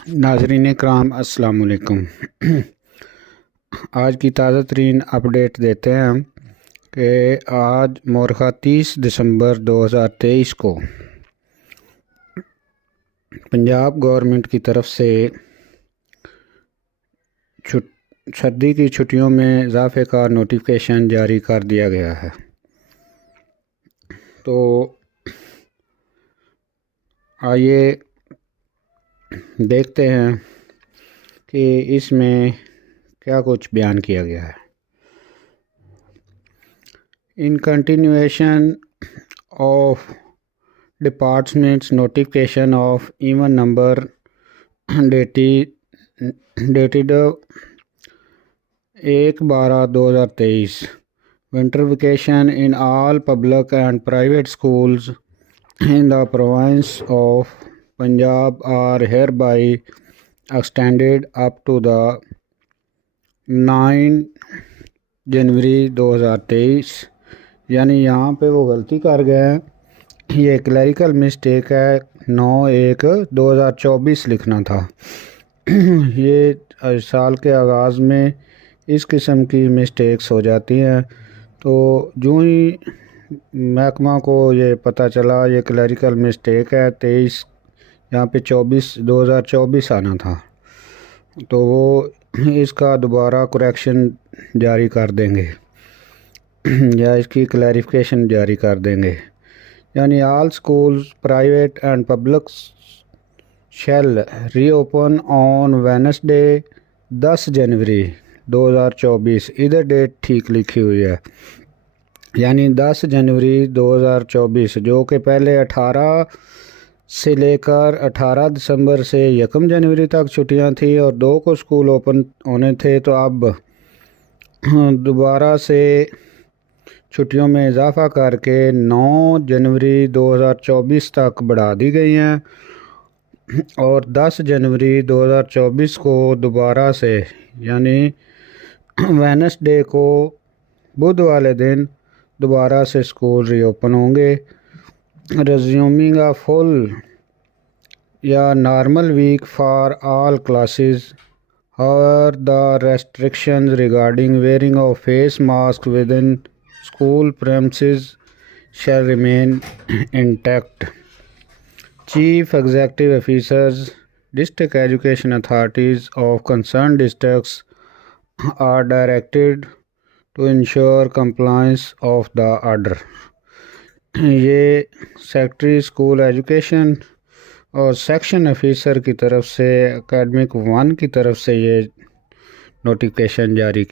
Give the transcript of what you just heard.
नाज़रीन कराम अस्सलाम वालेकुम। आज की ताज़ा तरीन अपडेट देते हैं हम कि आज मोरखा 30 दिसंबर 2023 को पंजाब गवर्नमेंट की तरफ से सर्दी की छुट्टियों में ज़ाफ़े का नोटिफिकेशन जारी कर दिया गया है। तो आइए देखते हैं कि इसमें क्या कुछ बयान किया गया है। In continuation of departments notification of even number dated 1/12/2023 winter vacation in all public and private schools in the province of Punjab are hereby extended up to the 9 जनवरी 2023। यानी यहाँ पे वो गलती कर गए हैं, ये क्लरिकल मिस्टेक है, 9/1/2024 लिखना था। ये साल के आगाज़ में इस किस्म की मिस्टेक्स हो जाती हैं। तो जो ही महकमा को ये पता चला ये क्लरिकल मिस्टेक है, 23 यहाँ पे 2024 आना था, तो वो इसका दोबारा करेक्शन जारी कर देंगे या इसकी क्लैरिफिकेशन जारी कर देंगे। यानी all schools private and public shall reopen on Wednesday 10 January 2024। इधर डेट ठीक लिखी हुई है, यानी 10 जनवरी 2024, जो कि पहले 18 से लेकर 18 दिसंबर से 1 जनवरी तक छुट्टियां थी और 2 को स्कूल ओपन होने थे। तो अब दोबारा से छुट्टियों में इजाफ़ा करके 9 जनवरी 2024 तक बढ़ा दी गई हैं और 10 जनवरी 2024 को दोबारा से, यानी वेडनेसडे को, बुध वाले दिन दोबारा से स्कूल रीओपन होंगे। रेज्यूमिंग अ फुल या normal week for all classes. However, the restrictions regarding wearing of face mask within school premises shall remain intact. Chief Executive Officers, District Education Authorities of concerned districts are directed to ensure compliance of the order. ये secretary school education और section officer की तरफ से, academic 1 की तरफ से ये notification जारी की।